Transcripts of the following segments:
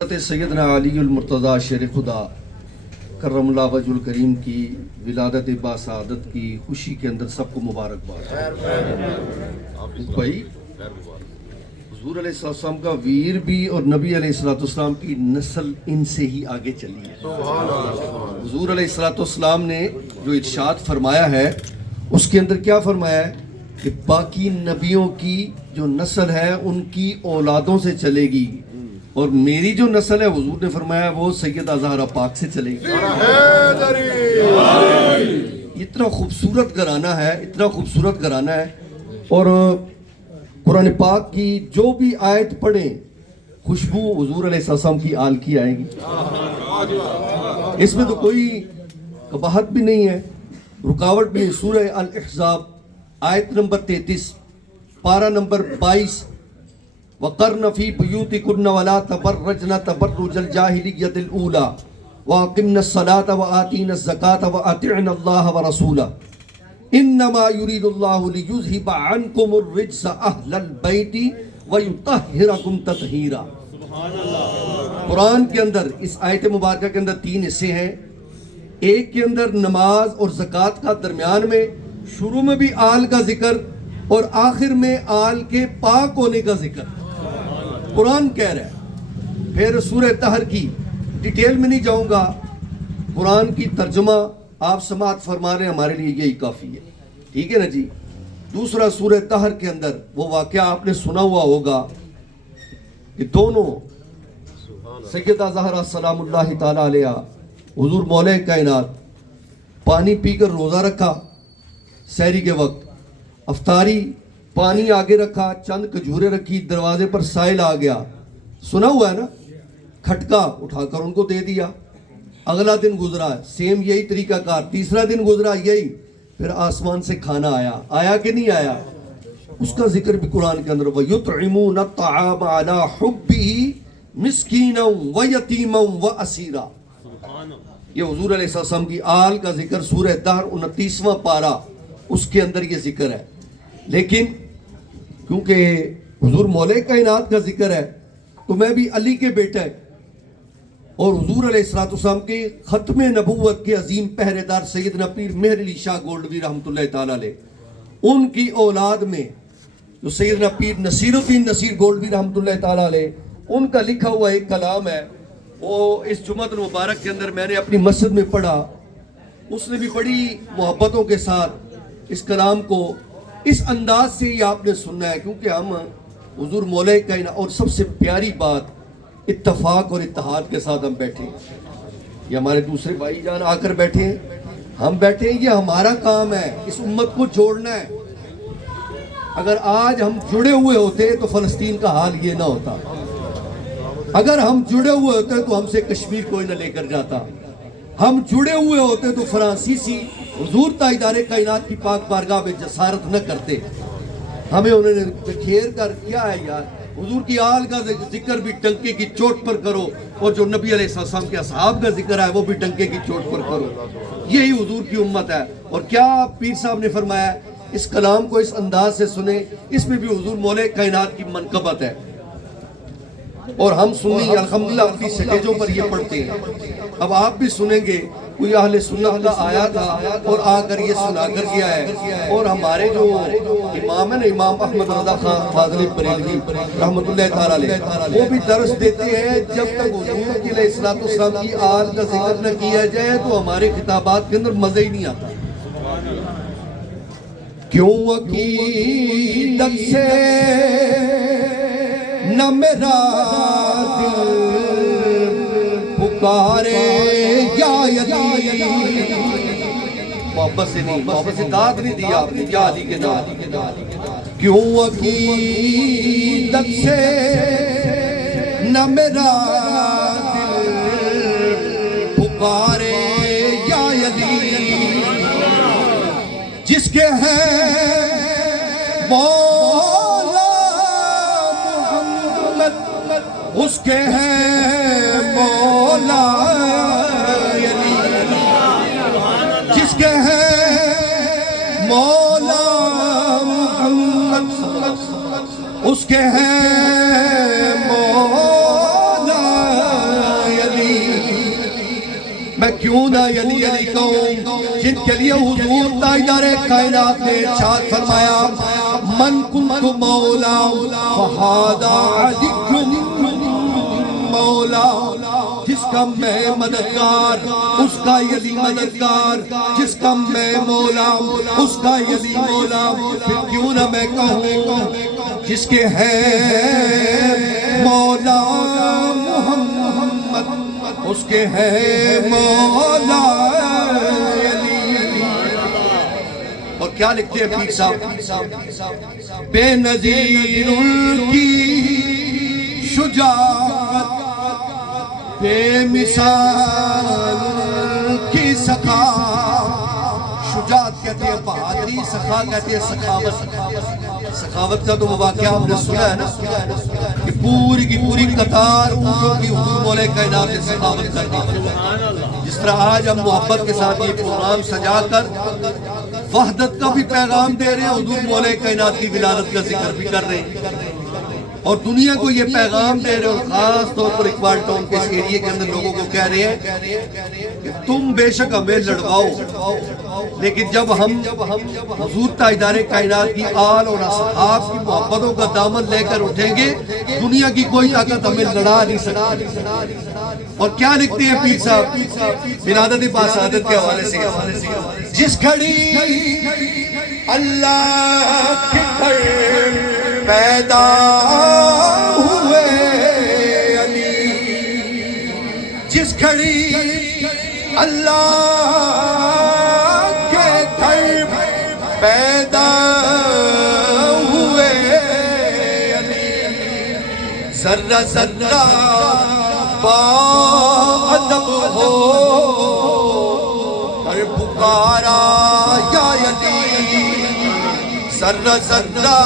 حضرت سیدنا علی المرتضیٰ شیر خدا کرم اللہ وجہ الکریم کی ولادت باسعادت کی خوشی کے اندر سب کو مبارکباد۔ بھائی حضور علیہ السلام کا ویر بھی اور نبی علیہ السلام کی نسل ان سے ہی آگے چلی ہے۔ حضور علیہ السلام نے جو ارشاد فرمایا ہے اس کے اندر کیا فرمایا ہے کہ باقی نبیوں کی جو نسل ہے ان کی اولادوں سے چلے گی، اور میری جو نسل ہے حضور نے فرمایا وہ سیدہ زہرا پاک سے چلے گی۔ اتنا خوبصورت گھرانہ ہے، اتنا خوبصورت گھرانہ ہے، اور قرآن پاک کی جو بھی آیت پڑھیں خوشبو حضور علیہ السلام کی آل کی آئے گی۔ اس میں تو کوئی قباحت بھی نہیں ہے، رکاوٹ بھی ہے۔ سورہ الاحزاب آیت نمبر 33 پارہ نمبر 22 وَقَرْنَ فِي بُيُوتِكُنَّ وَلَا تَبَرَّجْنَ تَبَرُّجَ الْجَاهِلِيَّةِ الْأُولَى وَأَقِمْنَ الصَّلَاةَ وَآتِينَ الزَّكَاةَ وَأَطِعْنَ اللَّهَ وَرَسُولَهُ إِنَّمَا يُرِيدُ اللَّهُ لِيُذْهِبَ عَنْكُمُ الرِّجْسَ أَهْلَ الْبَيْتِ وَيُطَهِّرَكُمْ تَطْهِيرًا۔ قرآن کے اندر اس آیت مبارکہ کے اندر 3 حصے ہیں۔ ایک کے اندر نماز اور زکوٰۃ کا، درمیان میں شروع میں بھی آل کا ذکر اور آخر میں آل کے پاک ہونے کا ذکر قرآن کہہ رہا ہے۔ پھر سورہ طہر کی ڈیٹیل میں نہیں جاؤں گا، قرآن کی ترجمہ آپ سماعت فرما رہے ہیں، ہمارے لیے یہی کافی ہے، ٹھیک ہے نا جی۔ دوسرا سورہ طہر کے اندر وہ واقعہ آپ نے سنا ہوا ہوگا کہ دونوں سیدہ زہرا سلام اللہ تعالیٰ علیہ حضور مولا کائنات پانی پی کر روزہ رکھا، سحری کے وقت افطاری، پانی آگے رکھا، چند کھجوریں رکھی، دروازے پر سائل آ گیا، سنا ہوا ہے نا، کھٹکا اٹھا کر ان کو دے دیا۔ اگلا دن گزرا، سیم یہی طریقہ کار، تیسرا دن گزرا یہی، پھر آسمان سے کھانا آیا کہ نہیں آیا؟ اس کا ذکر بھی قرآن کے اندر وَيُطْعِمُونَ الطَّعَامَ عَلَىٰ حُبِّهِ مِسْكِينًا وَيَتِيمًا وَأَسِيرًا۔ یہ حضور علیہ السلام کی آل کا ذکر سورہ طہر 29واں پارہ اس کے اندر یہ ذکر ہے۔ لیکن کیونکہ حضور مولا کائنات کا ذکر ہے تو میں بھی علی کے بیٹے اور حضور علیہ السلام کے ختم نبوت کے عظیم پہرے دار سیدنا پیر مہر علی شاہ گولڈوی رحمۃ اللہ تعالیٰ علیہ، ان کی اولاد میں جو سیدنا پیر نصیر الدین نصیر گولڈوی رحمۃ اللہ تعالیٰ علیہ، ان کا لکھا ہوا ایک کلام ہے، وہ اس جمعہ المبارک کے اندر میں نے اپنی مسجد میں پڑھا۔ اس نے بھی بڑی محبتوں کے ساتھ اس کلام کو اس انداز سے ہی آپ نے سننا ہے، کیونکہ ہم حضور مولا کائنات، اور سب سے پیاری بات اتفاق اور اتحاد کے ساتھ ہم بیٹھے ہیں۔ یہ ہمارے دوسرے بھائی جان آ کر بیٹھے ہیں، ہم بیٹھے ہیں، یہ ہمارا کام ہے، اس امت کو جوڑنا ہے۔ اگر آج ہم جڑے ہوئے ہوتے تو فلسطین کا حال یہ نہ ہوتا، اگر ہم جڑے ہوئے ہوتے تو ہم سے کشمیر کوئی نہ لے کر جاتا، ہم جڑے ہوئے ہوتے تو فرانسیسی حضور تاجدار کائنات کی پاک بارگاہ میں جسارت نہ کرتے۔ ہمیں انہوں نے کھیر کر کیا ہے یار، حضور کی آل کا ذکر بھی ڈنکے کی چوٹ پر کرو، اور جو نبی علیہ السلام کے اصحاب کا ذکر ہے وہ بھی ڈنکے کی چوٹ پر کرو۔ یہی حضور کی امت ہے۔ اور کیا پیر صاحب نے فرمایا، اس کلام کو اس انداز سے سنیں، اس میں بھی حضور مولا کائنات کی منقبت ہے، اور ہم سنی الحمدللہ اپنی سٹیجوں پر یہ پڑھتے ہیں۔ اب آپ بھی سنیں گے، کوئی اہل سنت کا آیا تھا اور آ کر یہ سنا کر گیا ہے، اور ہمارے جو امام ہیں نا، امام احمد رضا خان فاضلی بریلوی رحمۃ اللہ تعالیٰ علیہ، وہ بھی درس دیتے ہیں جب تک حضور علیہ السلام کی آل کا ذکر نہ کیا جائے تو ہمارے خطابات کے اندر مزہ ہی نہیں آتا۔ کیوں عقیدت سے نہ میرا دل پکارے یا علی، محبت سے نہیں، محبت سے داد نہیں دیا آپ نے، یا علی کے داد۔ کیوں عقیدت سے نہ میرا دل پکارے یا علی، جس کے ہیں اس کے ہیں مولا علی، جس کے ہیں مولا محمد، اس کے ہیں مولا میں کیوں نہ علی علی کہوں جن کے لیے حضور تاجدار کائنات نے ارشاد فرمایا من کنت مولا فہذا علی مولا، جس کا میں مددگار اس کا علی مددگار، جس کا میں مولا اس کا علی مولا، پھر کیوں نہ میں کہوں جس کے ہے مولا محمد اس کے ہے مولا علی۔ اور کیا لکھتے ہیں پیر صاحب؟ بے نظیر کی شجاعت، بے مثال کی سخا، شجاعت کہتے ہیں بہادری، سخا کہتے ہیں سخاوت۔ سخاوت کا تو وہ واقعہ آپ نے سنا ہے نا کہ پوری کی پوری قطار اونٹوں کی حضور مولا کائنات نے سخاوت کر دی۔ جس طرح آج ہم محبت کے ساتھ یہ پروگرام سجا کر وحدت کا بھی پیغام دے رہے ہیں، حضور مولا کائنات کی ولادت کا ذکر بھی کر رہے ہیں، اور دنیا کو یہ پیغام دے رہے ہیں، اور خاص طور پر اقبال ٹاؤن کے اس ایریے کے اندر لوگوں کو کہہ رہے ہیں کہ تم بے شک ہمیں لڑواؤ، لیکن جب ہم حضور تاجدار کائنات کی آل اور اصحاب کی محبتوں کا دامن لے کر اٹھیں گے، دنیا کی کوئی طاقت ہمیں لڑا نہیں سکتی۔ اور کیا لکھتے ہیں پیر صاحب ولادت باسعادت کے حوالے سے؟ جس گھڑی اللہ کے گھر پیدا ہوئے علی، جس گھڑی اللہ کے گھر پیدا ہوئے علی، ذرہ ذرہ باادب ہو کر پکارا یا علی، ذرہ ذرہ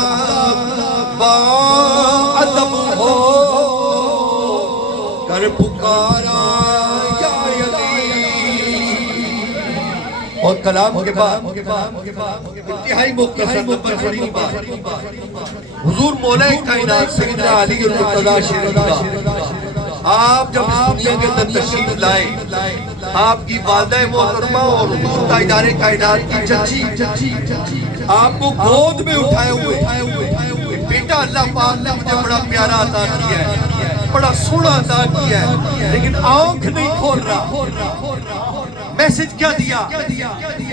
باادب ہو کر پکارا یا علی۔ اور کلام کے بعد انتہائی مختصر نمبر چھوڑی بات، حضور مولا کائنات سیدنا علی المرتضیٰ شیر خدا آپ جب اس دنیا کے اندر تشریف لائے، آپ کی والدہ محترمہ اور حضور تاجدار کائنات کی چچی آپ کو گود میں اٹھائے ہوئے، بیٹا اللہ پاک نے مجھے بڑا پیارا عطا کیا ہے، بڑا سونا عطا کیا ہے، لیکن آنکھ نہیں کھول رہا۔ میسج کیا دیا؟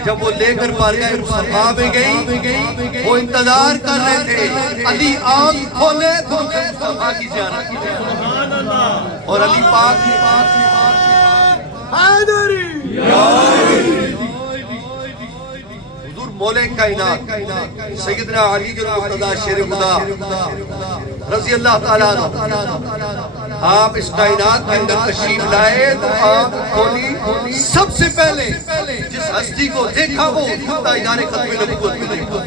جب وہ لے کر بارگاہ مصطفیٰ میں گئی، وہ انتظار کر رہے تھے علی آنکھ کھولے تو مصطفیٰ کی زیارت کی، اور علی پاک حضور مولا کائنات سیدنا علی المرتضیٰ شیر خدا رضی اللہ تعالیٰ عنہ آپ اس کائنات کے اندر تشریف لائے تو آپ کھولی، سب سے پہلے جس ہستی کو دیکھا وہ حضور تاجدار ختم نبوت میں دیکھا۔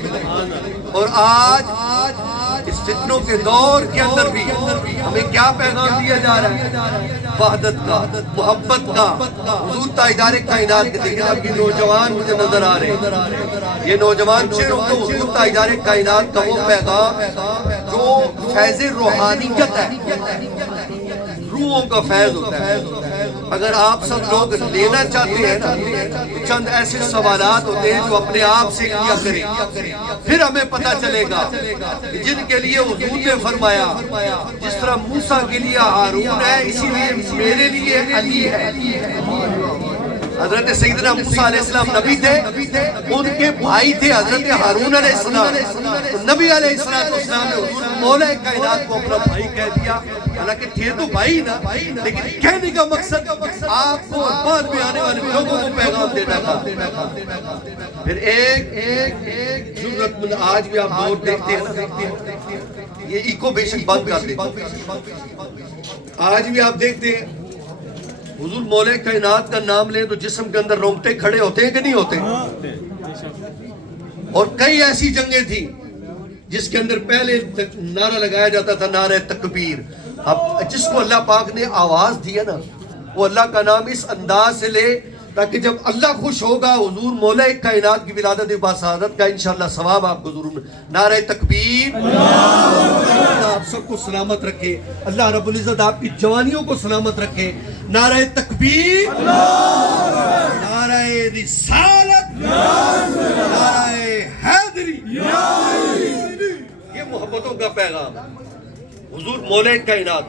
اور آج اس فتنوں کے دور کے اندر بھی ہمیں کیا پیغام دیا جا رہا ہے؟ وحدت کا، محبت کا، حضور تاجدار کائنات کے۔ دیکھیں اب یہ نوجوان مجھے نظر آ رہے ہیں، یہ نوجوان چہروں کو حضور تاجدار کائنات کا وہ پیغام جو فیض روحانیت ہے، روحوں کا فیض ہوتا ہے۔ اگر آپ سب لوگ لینا چاہتے ہیں نا، چند ایسے سوالات ہوتے ہیں جو اپنے آپ سے کیا کریں، پھر ہمیں پتہ چلے گا کہ جن کے لیے حضور نے فرمایا جس طرح موسیٰ کے لیے ہارون ہے اسی لیے میرے لیے علی ہے۔ حضرت سیدنا موسیٰ علیہ السلام نبی تھے، ان کے بھائی تھے حضرت ہارون علیہ السلام، نبی علیہ السلام نے حضور مولا کائنات کو اپنا بھائی کہہ دیا، حالانکہ تھے تو بھائی نا، لیکن کہنے کا مقصد آپ کو اور بعد میں آنے والے لوگوں کو پیغام دینا تھا۔ پھر ایک ضرورت مند آج بھی آپ دور دیکھتے ہیں نا، یہ ایکو بے شک بند کر دیں، آج بھی آپ دیکھتے ہیں حضور مولا کائنات کا نام لیں تو جسم کے اندر رونگٹے کھڑے ہوتے ہیں کہ نہیں ہوتے؟ اور کئی ایسی جنگیں تھیں جس کے اندر پہلے نعرہ لگایا جاتا تھا نعرہ تکبیر۔ اب جس کو اللہ پاک نے آواز دی ہے نا، وہ اللہ کا نام اس انداز سے لے تاکہ جب اللہ خوش ہوگا حضور مولا کائنات کی ولادت باسعادت کا انشاءاللہ ثواب آپ کو ضرور۔ نعرہ تکبیر، آپ سب کو سلامت رکھے. اللہ رب العزت آپ کی جوانیوں کو سلامت رکھے. نعرہ تکبیر, نعرہ رسالت, نعرہ حیدری. یہ محبتوں کا پیغام. حضور مولا کائنات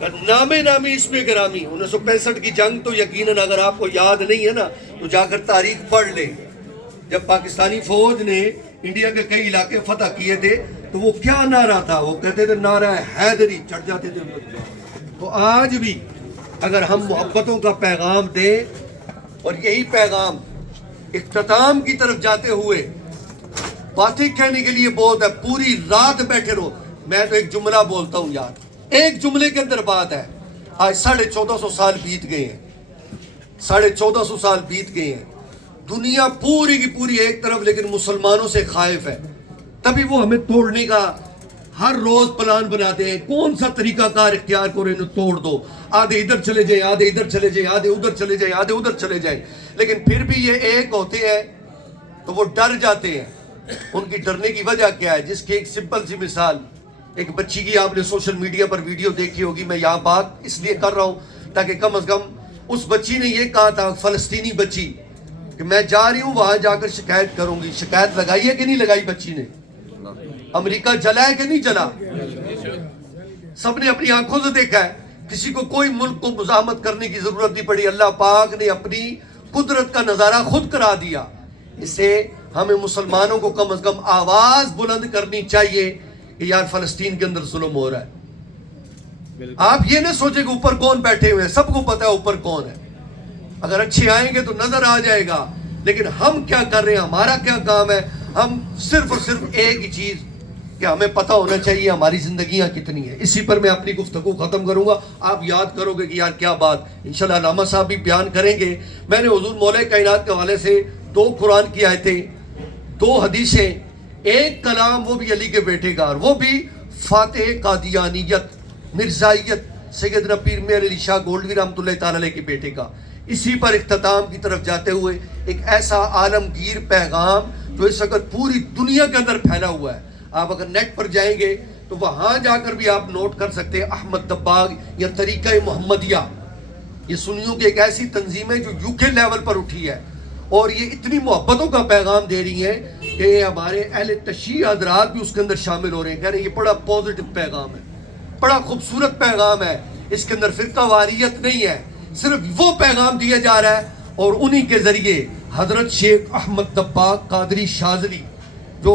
کا نامی اسم گرامی 1965 کی جنگ تو یقیناً اگر آپ کو یاد نہیں ہے نا تو جا کر تاریخ پڑھ لیں. جب پاکستانی فوج نے انڈیا کے کئی علاقے فتح کیے تھے تو وہ کیا نعرہ تھا؟ وہ کہتے تھے نعرہ حیدری, چڑھ جاتے تھے. تو آج بھی اگر ہم محبتوں کا پیغام دیں اور یہی پیغام اختتام کی طرف جاتے ہوئے باتیں کہنے کے لیے بہت ہے, پوری رات بیٹھے رہو. میں تو ایک جملہ بولتا ہوں یار, ایک جملے کے اندر بات ہے. آج 1450 سال بیت گئے ہیں, 1450 سال بیت گئے ہیں. دنیا پوری کی پوری ایک طرف لیکن مسلمانوں سے خائف ہے. تبھی وہ ہمیں توڑنے کا ہر روز پلان بناتے ہیں. کون سا طریقہ کار اختیار کرو انہیں توڑ دو. آدھے ادھر چلے جائیں, آدھے ادھر چلے جائیں, آدھے ادھر چلے جائیں, آدھے ادھر چلے جائیں. لیکن پھر بھی یہ ایک ہوتے ہیں تو وہ ڈر جاتے ہیں. ان کی ڈرنے کی وجہ کیا ہے؟ جس کی ایک سمپل سی مثال, ایک بچی کی آپ نے سوشل میڈیا پر ویڈیو دیکھی ہوگی. میں یہاں بات اس لیے کر رہا ہوں تاکہ کم از کم اس بچی نے یہ کہا تھا, فلسطینی بچی, کہ میں جا رہی ہوں وہاں جا کر شکایت کروں گی. شکایت لگائی ہے کہ نہیں لگائی بچی نے؟ امریکہ جلا ہے کہ نہیں جلا؟ سب نے اپنی آنکھوں سے دیکھا ہے. کسی کو کوئی ملک کو مزاحمت کرنے کی ضرورت نہیں پڑی. اللہ پاک نے اپنی قدرت کا نظارہ خود کرا دیا. اس سے ہمیں مسلمانوں کو کم از کم آواز بلند کرنی چاہیے کہ یار فلسطین کے اندر ظلم ہو رہا ہے. آپ یہ نہ سوچیں کہ اوپر کون بیٹھے ہوئے ہیں, سب کو پتا ہے اوپر کون ہے. اگر اچھے آئیں گے تو نظر آ جائے گا. لیکن ہم کیا کر رہے ہیں, ہمارا کیا کام ہے؟ ہم صرف اور صرف ایک ہی چیز کہ ہمیں پتہ ہونا چاہیے ہماری زندگیاں کتنی ہیں. اسی پر میں اپنی گفتگو ختم کروں گا. آپ یاد کرو گے کہ یار کیا بات. انشاءاللہ علامہ صاحب بھی بیان کریں گے. میں نے حضور مولا کائنات کے حوالے سے 2 قرآن کی آیتیں, 2 حدیثیں, ایک کلام وہ بھی علی کے بیٹے کا, اور وہ بھی فاتح قادیانیت مرزائیت سیدنا پیر میر علی شاہ گولڈوی رحمۃ اللہ تعالی علیہ کے بیٹے کا. اسی پر اختتام کی طرف جاتے ہوئے ایک ایسا عالمگیر پیغام جو اس وقت پوری دنیا کے اندر پھیلا ہوا ہے. آپ اگر نیٹ پر جائیں گے تو وہاں جا کر بھی آپ نوٹ کر سکتے ہیں احمد دباغ یا طریقہ محمدیہ. یہ سنیوں کی ایک ایسی تنظیم ہے جو UK لیول پر اٹھی ہے, اور یہ اتنی محبتوں کا پیغام دے رہی ہیں کہ ہمارے اہل تشیع حضرات بھی اس کے اندر شامل ہو رہے ہیں. کہہ رہے ہیں یہ بڑا پازیٹو پیغام ہے, بڑا خوبصورت پیغام ہے. اس کے اندر فرقہ واریت نہیں ہے, صرف وہ پیغام دیا جا رہا ہے. اور انہی کے ذریعے حضرت شیخ احمد دباغ قادری شاذلی جو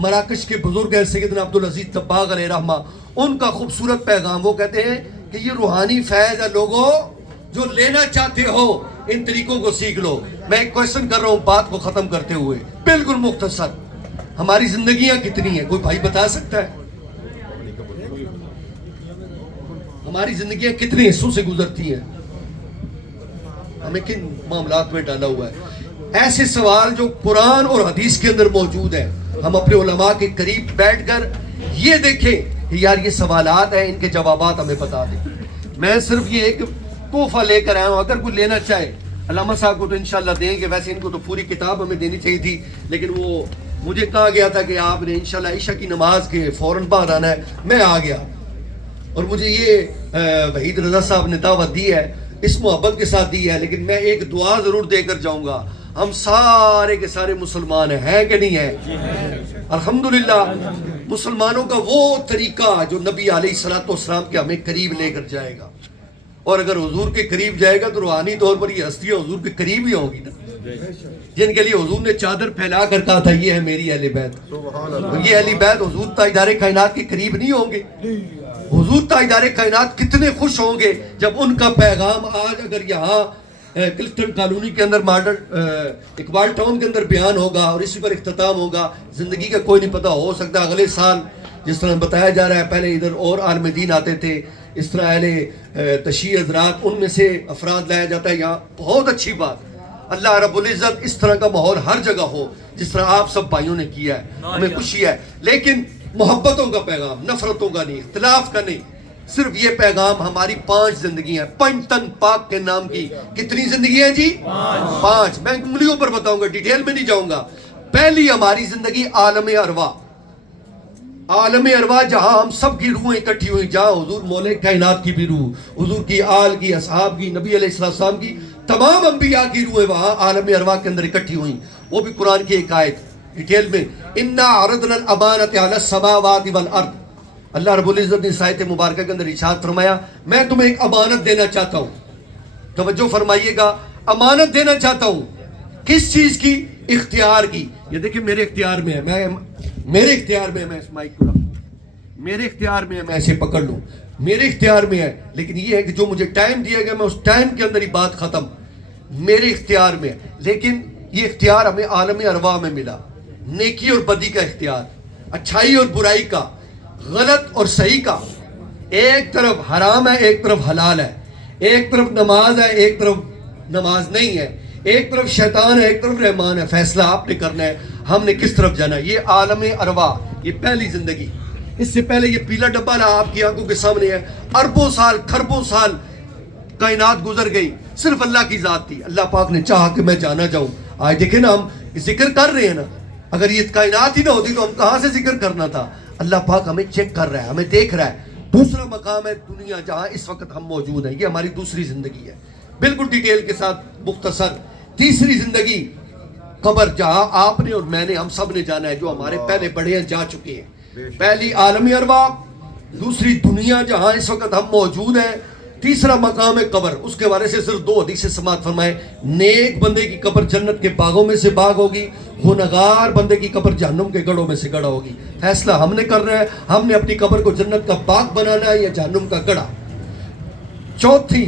مراکش کے بزرگ ہیں سیدنا عبدالعزیز دباغ علیہ رحمہ, ان کا خوبصورت پیغام. وہ کہتے ہیں کہ یہ روحانی فیض ہے, لوگوں جو لینا چاہتے ہو ان طریقوں کو سیکھ لو. میں ایک کوشچن کر رہا ہوں بات کو ختم کرتے ہوئے, بالکل مختصر. ہماری زندگیاں کتنی ہیں, کوئی بھائی بتا سکتا ہے؟ ہماری زندگیاں کتنے حصوں سے گزرتی ہیں؟ ہمیں کن معاملات میں ڈالا ہوا ہے؟ ایسے سوال جو قرآن اور حدیث کے اندر موجود ہیں, ہم اپنے علماء کے قریب بیٹھ کر یہ دیکھیں کہ یار یہ سوالات ہیں, ان کے جوابات ہمیں بتا دیں. میں صرف یہ ایک تحفہ لے کر آیا ہوں, اگر کوئی لینا چاہے. علامہ صاحب کو تو انشاءاللہ دیں گے, ویسے ان کو تو پوری کتاب ہمیں دینی چاہیے تھی, لیکن وہ مجھے کہا گیا تھا کہ آپ نے انشاءاللہ عشاء کی نماز کے فوراً بعد آنا ہے. میں آ گیا, اور مجھے یہ وحید رضا صاحب نے دعوت دی ہے, اس محبت کے ساتھ دی ہے. لیکن میں ایک دعا ضرور دے کر جاؤں گا. ہم سارے کے سارے مسلمان ہیں کہ نہیں ہیں؟ الحمدللہ. مسلمانوں کا وہ طریقہ جو نبی علیہ الصلوۃ والسلام کے ہمیں قریب لے کر جائے گا, اور اگر حضور کے قریب جائے گا تو روحانی طور پر یہ ہستیاں حضور کے قریب ہی ہوں گی نا, جن کے لیے حضور نے چادر پھیلا کر کہا تھا یہ ہے میری اہل بیت. یہ اہل بیت حضور تاجدار کائنات کے قریب نہیں ہوں گے. حضور تاجدار کائنات کتنے خوش ہوں گے جب ان کا پیغام آج اگر یہاں کلفٹن کالونی کے اندر ماڈرن اقبال ٹاؤن کے اندر بیان ہوگا اور اسی پر اختتام ہوگا. زندگی کا کوئی نہیں پتہ, ہو سکتا اگلے سال جس طرح بتایا جا رہا ہے پہلے ادھر اور عالم دین آتے تھے, اس طرح اہل تشیع حضرات ان میں سے افراد لایا جاتا ہے یہاں. بہت اچھی بات. اللہ رب العزت اس طرح کا ماحول ہر جگہ ہو جس طرح آپ سب بھائیوں نے کیا ہے, ہمیں خوشی ہے. لیکن محبتوں کا پیغام, نفرتوں کا نہیں, اختلاف کا نہیں. صرف یہ پیغام ہماری 5 زندگیاں, پنجتن پاک کے نام کی کتنی زندگیاں جی؟ 5. میں انگلیوں پر بتاؤں گا, ڈیٹیل میں نہیں جاؤں گا. پہلی ہماری زندگی عالم ارواح, عالم ارواح جہاں ہم سب کی روحیں اکٹھی ہوئی، جہاں حضور مولا کائنات کی بھی روح، حضور کی آل کی، اصحاب کی، نبی علیہ السلام کی، تمام انبیاء کی روحیں وہاں عالم ارواح کے اندر اکٹھی ہوئیں. وہ بھی قرآن کی ایک آیت ڈیٹیل میں، انا عرضنا الامانۃ علی السماوات والارض. اللہ رب العزت نے اس آیت مبارکہ کے اندر ارشاد فرمایا میں تمہیں ایک امانت دینا چاہتا ہوں. توجہ فرمائیے گا، امانت دینا چاہتا ہوں. کس چیز کی؟ اختیار کی. یہ دیکھیں میرے اختیار میں ہے، میرے اختیار میں ہے، میں اس مائک کو رکھوں، میرے اختیار میں ہے، میں ایسے پکڑ لوں، میرے اختیار میں ہے. لیکن یہ ہے کہ جو مجھے ٹائم دیا گیا میں اس ٹائم کے اندر ہی بات ختم، میرے اختیار میں ہے. لیکن یہ اختیار ہمیں عالم ارواح میں ملا، نیکی اور بدی کا اختیار، اچھائی اور برائی کا، غلط اور صحیح کا. ایک طرف حرام ہے، ایک طرف حلال ہے، ایک طرف نماز ہے، ایک طرف نماز نہیں ہے، ایک طرف شیطان ہے، ایک طرف رحمان ہے. فیصلہ آپ نے کرنا ہے ہم نے کس طرف جانا ہے. یہ عالم ارواح، یہ پہلی زندگی. اس سے پہلے یہ پیلا ڈبہ آپ کی آنکھوں کے سامنے ہے. اربوں سال، کھربوں سال کائنات گزر گئی، صرف اللہ کی ذات تھی. اللہ پاک نے چاہا کہ میں جانا جاؤں. آج دیکھیں نا ہم ذکر کر رہے ہیں نا، اگر یہ کائنات ہی نہ ہوتی تو ہم کہاں سے ذکر کرنا تھا. اللہ پاک ہمیں چیک کر رہا ہے، ہمیں دیکھ رہا ہے. دوسرا مقام ہے دنیا جہاں اس وقت ہم موجود ہیں، یہ ہماری دوسری زندگی ہے، بالکل ڈیٹیل کے ساتھ مختصر. تیسری زندگی قبر، جہاں آپ نے اور میں نے، ہم سب نے جانا ہے، جو ہمارے پہلے بڑے ہیں جا چکے ہیں. پہلی عالمی ارواح، دوسری دنیا جہاں اس وقت ہم موجود ہیں، تیسرا مقام ہے قبر. اس کے بارے سے صرف 2 حدیثیں سماعت فرمائیں. نیک بندے کی قبر جنت کے باغوں میں سے باغ ہوگی، گنہگار بندے کی قبر جہنم کے گڑھوں میں سے گڑھا ہوگی. فیصلہ ہم نے کرنا ہے، ہم نے اپنی قبر کو جنت کا باغ بنانا ہے یا جہنم کا گڑھا. چوتھی،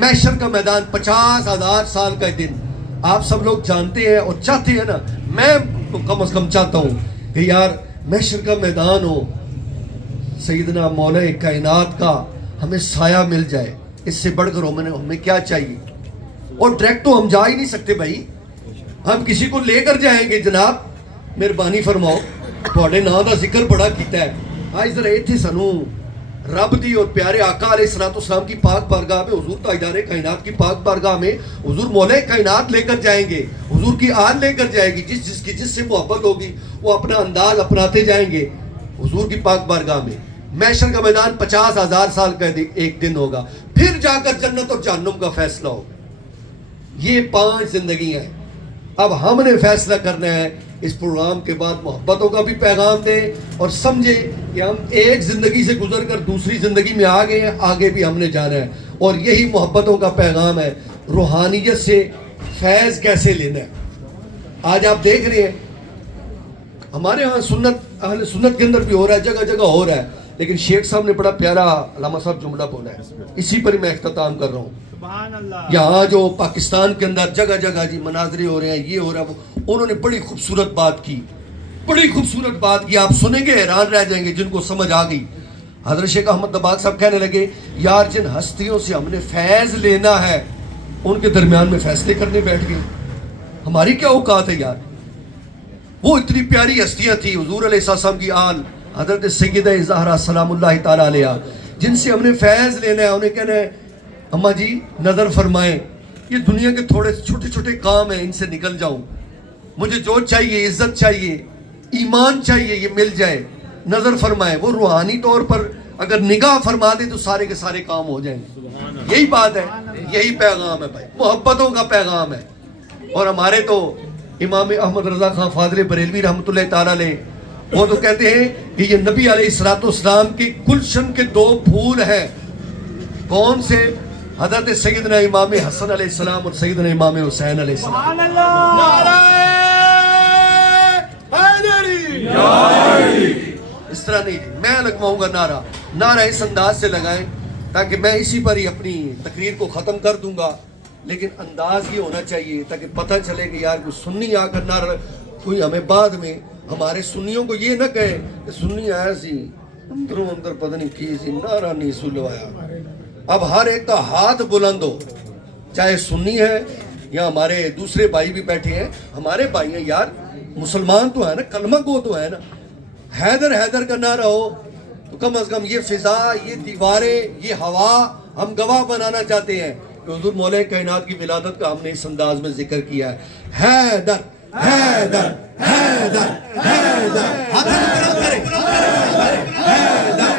محشر کا میدان، 50,000 سال کا دن. آپ سب لوگ جانتے ہیں اور چاہتے ہیں نا، میں تو کم از کم چاہتا ہوں کہ یار محشر کا میدان ہو، سیدنا مولا کائنات کا ہمیں سایہ مل جائے. اس سے بڑھ کر ہمیں کیا چاہیے. اور ڈائریکٹ تو ہم جا ہی نہیں سکتے بھائی، ہم کسی کو لے کر جائیں گے. جناب مہربانی فرماؤ، تھوڑے نام کا ذکر بڑا کیتا ہے. آج ذرا ایتھے سنو رب دی اور پیارے آقا علیہ السلام کی پاک بارگاہ میں، حضور تاجدار کائنات کی پاک بارگاہ میں حضور مولا کائنات لے کر جائیں گے. حضور کی آل لے کر جائے گی. جس سے محبت ہوگی وہ اپنا انداز اپناتے جائیں گے حضور کی پاک بارگاہ میں. محشر کا میدان 50,000 سال کا ایک دن ہوگا، پھر جا کر جنت اور جہنم کا فیصلہ ہوگا. یہ 5 زندگیاں ہیں. اب ہم نے فیصلہ کرنا ہے اس پروگرام کے بعد محبتوں کا بھی پیغام دیں اور سمجھے کہ ہم ایک زندگی سے گزر کر دوسری زندگی میں آ گئے ہیں، آگے بھی ہم نے جانا ہے. اور یہی محبتوں کا پیغام ہے، روحانیت سے فیض کیسے لینا ہے. آج آپ دیکھ رہے ہیں ہمارے ہاں سنت، اہل سنت کے اندر بھی ہو رہا ہے، جگہ جگہ ہو رہا ہے. لیکن شیخ صاحب نے بڑا پیارا علامہ صاحب جملہ بولا ہے، اسی پر ہی میں اختتام کر رہا ہوں. یہاں جو پاکستان کے اندر جگہ جگہ جی مناظرے ہو رہے ہیں، یہ ہو رہا ہے، انہوں نے بڑی خوبصورت بات کی، بڑی خوبصورت بات کی. آپ سنیں گے حیران رہ جائیں گے جن کو سمجھ آ گئی. حضرت شیخ احمد دباغ صاحب کہنے لگے یار جن ہستیوں سے ہم نے فیض لینا ہے ان کے درمیان میں فیصلے کرنے بیٹھ گئے. ہماری کیا اوقات ہے یار. وہ اتنی پیاری ہستیاں تھیں حضور علیہ السلام کی آل، حضرت سیدہ زہرا سلام اللہ تعالیٰ علیہ، جن سے ہم نے فیض لینا ہے. انہیں کہنا ہے اماں جی نظر فرمائیں، یہ دنیا کے تھوڑے چھوٹے چھوٹے کام ہیں، ان سے نکل جاؤں، مجھے جو چاہیے، عزت چاہیے، ایمان چاہیے، یہ مل جائے. نظر فرمائیں. وہ روحانی طور پر اگر نگاہ فرما دے تو سارے کے سارے کام ہو جائیں گے. یہی بات ہے، یہی پیغام ہے بھائی، محبتوں کا پیغام ہے. اور ہمارے تو امام احمد رضا خان فاضل بریلوی رحمۃ اللہ تعالیٰ علیہ، وہ تو کہتے ہیں کہ یہ نبی علیہ السلام کی گلشن کے 2 پھول ہیں. کون سے؟ حضرت سیدنا امام حسن علیہ السلام اور سیدنا امام حسین علیہ السلام. اس طرح نہیں، میں لگواؤں گا نعرہ اس انداز سے لگائیں تاکہ میں اسی پر ہی اپنی تقریر کو ختم کر دوں گا. لیکن انداز یہ ہونا چاہیے تاکہ پتہ چلے کہ یار کوئی سنی آ کر نعرہ، کوئی ہمیں بعد میں ہمارے سنیوں کو یہ نہ کہے کہ سنی آیا سی اندروں اندر پتہ نہیں کی سی نعرہ نہیں سلوایا. اب ہر ایک کا ہاتھ بلند ہو، چاہے سنی ہے یا ہمارے دوسرے بھائی بھی بیٹھے ہیں، ہمارے بھائی ہیں یار، مسلمان تو ہے نا، کلمہ گو تو ہے نا. حیدر حیدر کا نعرہ ہو تو کم از کم یہ فضا، یہ دیواریں، یہ ہوا ہم گواہ بنانا چاہتے ہیں کہ حضور مولا کائنات کی ولادت کا ہم نے اس انداز میں ذکر کیا ہے. حیدر حیدر حیدر حیدر ہاتھ بلند کریں حیدر حیدر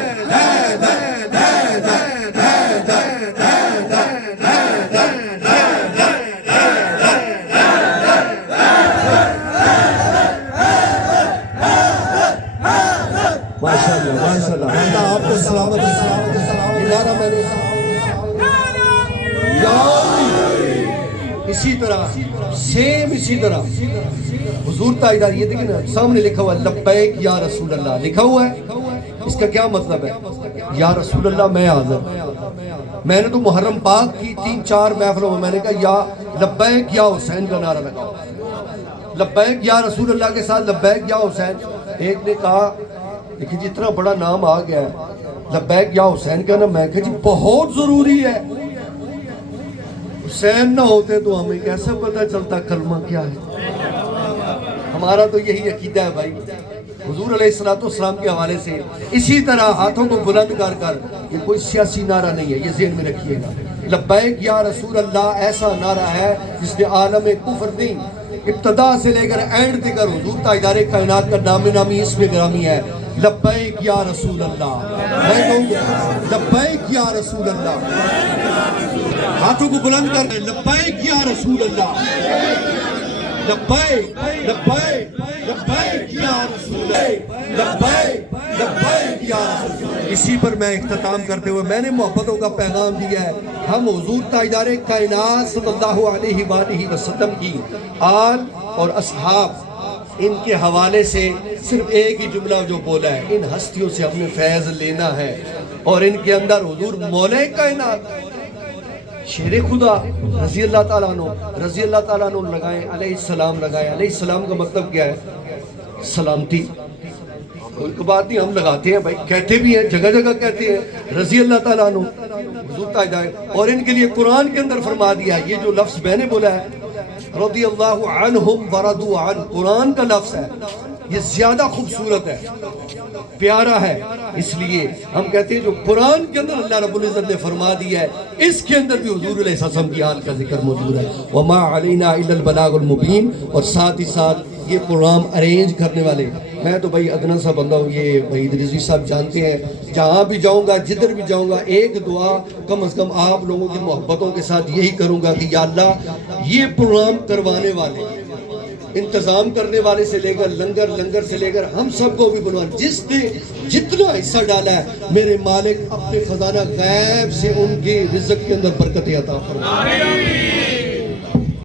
ماشاءاللہ ماشاءاللہ اللہ آپ کو سلامت یہ نعرہ میں نے اسی طرح سیم اسی طرح حضور تاجدار یہ دیکھیں نا سامنے لکھا ہوا ہے لبیک یا رسول اللہ لکھا ہوا ہے اس کا کیا مطلب ہے یا رسول اللہ میں حاضر میں نے تو محرم پاک کی 3-4 محفلوں میں نے کہا یا لبیک یا حسین کا نعرہ لگاؤ لبیک یا رسول اللہ کے ساتھ لبیک یا حسین ایک نے کہا لیکن جتنا بڑا نام آ گیا ہے لبیک یا حسین کا نام میں کہا جی بہت ضروری ہے حسین نہ ہوتے تو ہمیں کیسے پتہ چلتا کلمہ کیا ہے ہمارا تو یہی عقیدہ ہے بھائی حضور علیہ السلام کے حوالے سے اسی طرح ہاتھوں کو بلند کر کر یہ کوئی سیاسی نعرہ نہیں ہے یہ ذہن میں رکھیے گا لبیک یا رسول اللہ ایسا نعرہ ہے جس نے عالم کفر نہیں ابتدا سے لے کر اینڈ تک حضور تاجدار کائنات کا نام نامی اسم گرامی ہے لبیک یا رسول اللہ میں کہوں گا لبیک یا رسول اللہ ہاتھوں کو بلند کر دیں لبیک یا رسول اللہ لبیک لبیک لبیک یا رسول اللہ لبیک لبیک یا رسول اللہ اسی پر میں اختتام کرتے ہوئے میں نے محبتوں کا پیغام دیا ہے ہم حضور تاجدار کائنات صلی اللہ علیہ وآلہ وسلم کی آل اور اصحاب ان کے حوالے سے صرف ایک ہی جملہ جو بولا ہے ان ہستیوں سے ہم نے فیض لینا ہے اور ان کے اندر حضور مولا کائنات شیر خدا رضی اللہ تعالیٰ عنہ لگائیں علیہ السلام لگائیں علیہ السلام کا مطلب کیا ہے سلامتی کوئی بات نہیں ہم لگاتے ہیں بھائی کہتے بھی ہیں جگہ جگہ کہتے ہیں رضی اللہ تعالیٰ عنہ حضور تاجدار اور ان کے لیے قرآن کے اندر فرما دیا یہ جو لفظ میں نے بولا ہے رضی اللہ عنہم ورضوا عنہ قرآن کا لفظ ہے یہ زیادہ خوبصورت ہے پیارا ہے اس لیے ہم کہتے ہیں جو قرآن کے اندر اللہ رب العزت نے فرما دیا ہے اس کے اندر بھی حضور علیہ السلام کی آل کا ذکر موجود ہے وما علینا الا البلاغ المبین اور ساتھ ہی ساتھ یہ پروگرام ارینج کرنے والے میں تو بھائی ادنا سا بندہ ہوں یہ وحید رضوی صاحب جانتے ہیں جہاں بھی جاؤں گا جدھر بھی جاؤں گا ایک دعا کم از کم آپ لوگوں کی محبتوں کے ساتھ یہی کروں گا کہ یا اللہ یہ پروگرام کروانے والے انتظام کرنے والے سے لے کر لنگر سے لے کر ہم سب کو بھی بنوا جس نے جتنا حصہ ڈالا ہے میرے مالک اپنے خزانہ غیب سے ان کی رزق کے اندر برکت عطا فرمائے